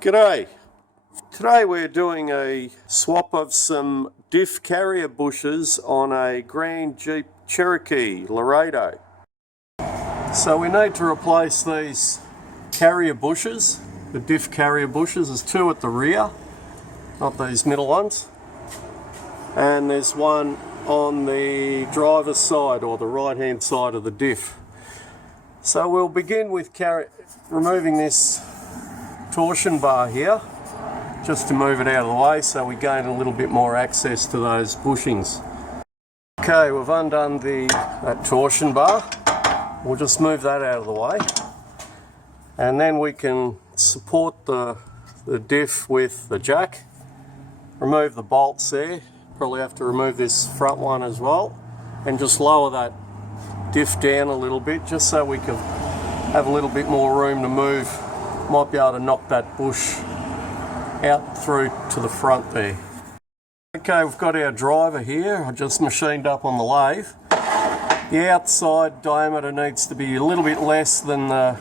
G'day. Today we're doing a swap of some Diff carrier bushes on a Grand Jeep Cherokee Laredo. So we need to replace these carrier bushes, the Diff carrier bushes. There's two at the rear, not these middle ones. And there's one on the driver's side or the right hand side of the Diff. So we'll begin with removing this torsion bar here, just to move it out of the way so we gain a little bit more access to those bushings. Okay, we've undone that torsion bar. We'll just move that out of the way, and then we can support the Diff with the jack. Remove the bolts there. Probably have to remove this front one as well, and just lower that Diff down a little bit, just so we can have a little bit more room to move. Might be able to knock that bush out through to the front there. Okay, we've got our driver here. I just machined up on the lathe. The outside diameter needs to be a little bit less than the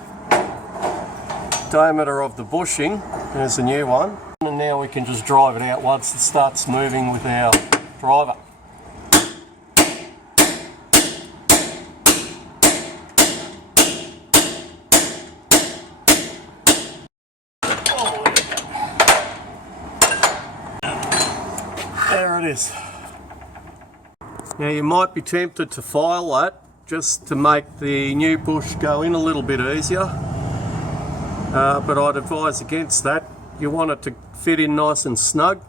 diameter of the bushing. There's the new one. And now we can just drive it out once it starts moving with our driver. There it is. Now you might be tempted to file that just to make the new bush go in a little bit easier, but I'd advise against that. You want it to fit in nice and snug.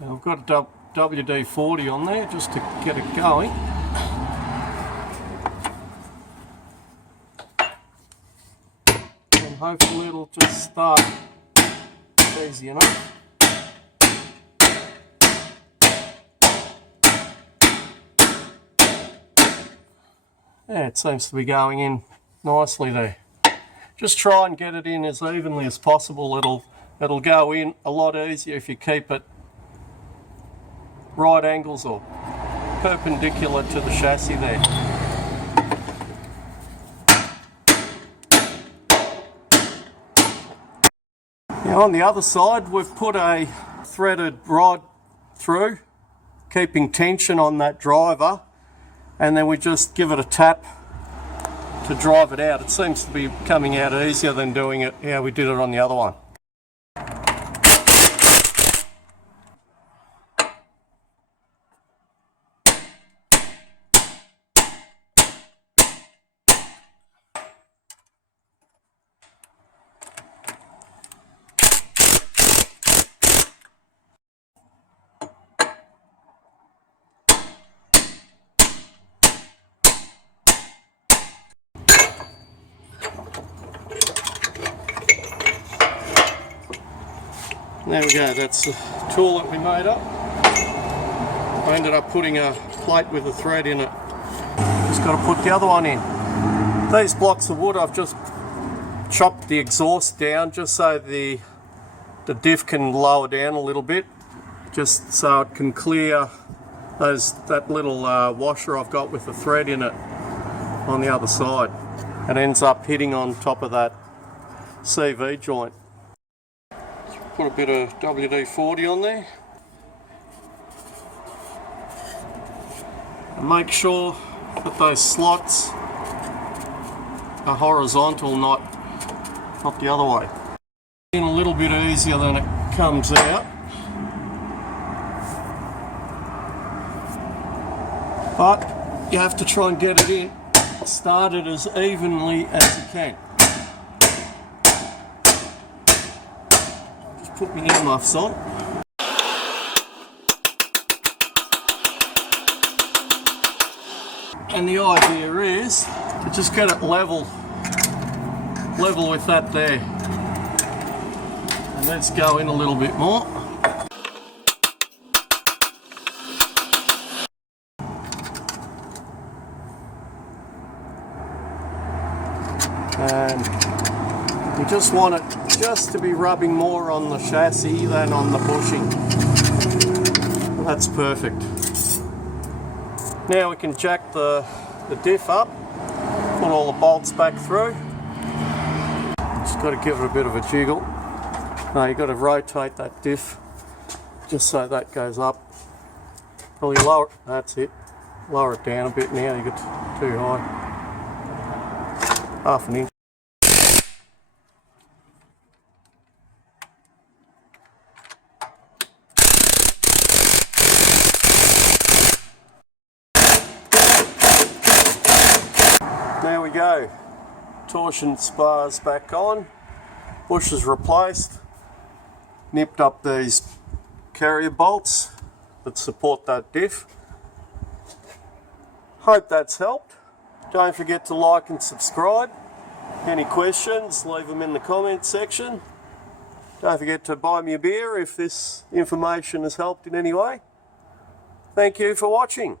Now I've got a WD-40 on there just to get it going. And hopefully it'll just start easy enough. Yeah, it seems to be going in nicely there. Just try and get it in as evenly as possible. It'll go in a lot easier if you keep it right angles or perpendicular to the chassis there. Now on the other side, we've put a threaded rod through, keeping tension on that driver, and then we just give it a tap to drive it out. It seems to be coming out easier than doing it how we did it on the other one. There we go, that's the tool that we made up. I ended up putting a plate with a thread in it. Just got to put the other one in. These blocks of wood, I've just chopped the exhaust down just so the Diff can lower down a little bit, just so it can clear that little washer I've got with the thread in it on the other side. It ends up hitting on top of that CV joint. Put a bit of WD-40 on there. And make sure that those slots are horizontal, not the other way. In a little bit easier than it comes out. But you have to try and get it in, started as evenly as you can. Put my earmuffs on. And the idea is to just get it level with that there. And let's go in a little bit more. And you just want it just to be rubbing more on the chassis than on the bushing. That's perfect. Now we can jack the Diff up, put all the bolts back through, got to give it a bit of a jiggle. No, you've got to rotate that diff just so that goes up. Probably lower, that's it. Lower it down a bit now, you get too high. Half an inch. There we go. Torsion spars back on. Bushers replaced. Nipped up these carrier bolts that support that diff. Hope that's helped. Don't forget to like and subscribe. Any questions, leave them in the comment section. Don't forget to buy me a beer if this information has helped in any way. Thank you for watching.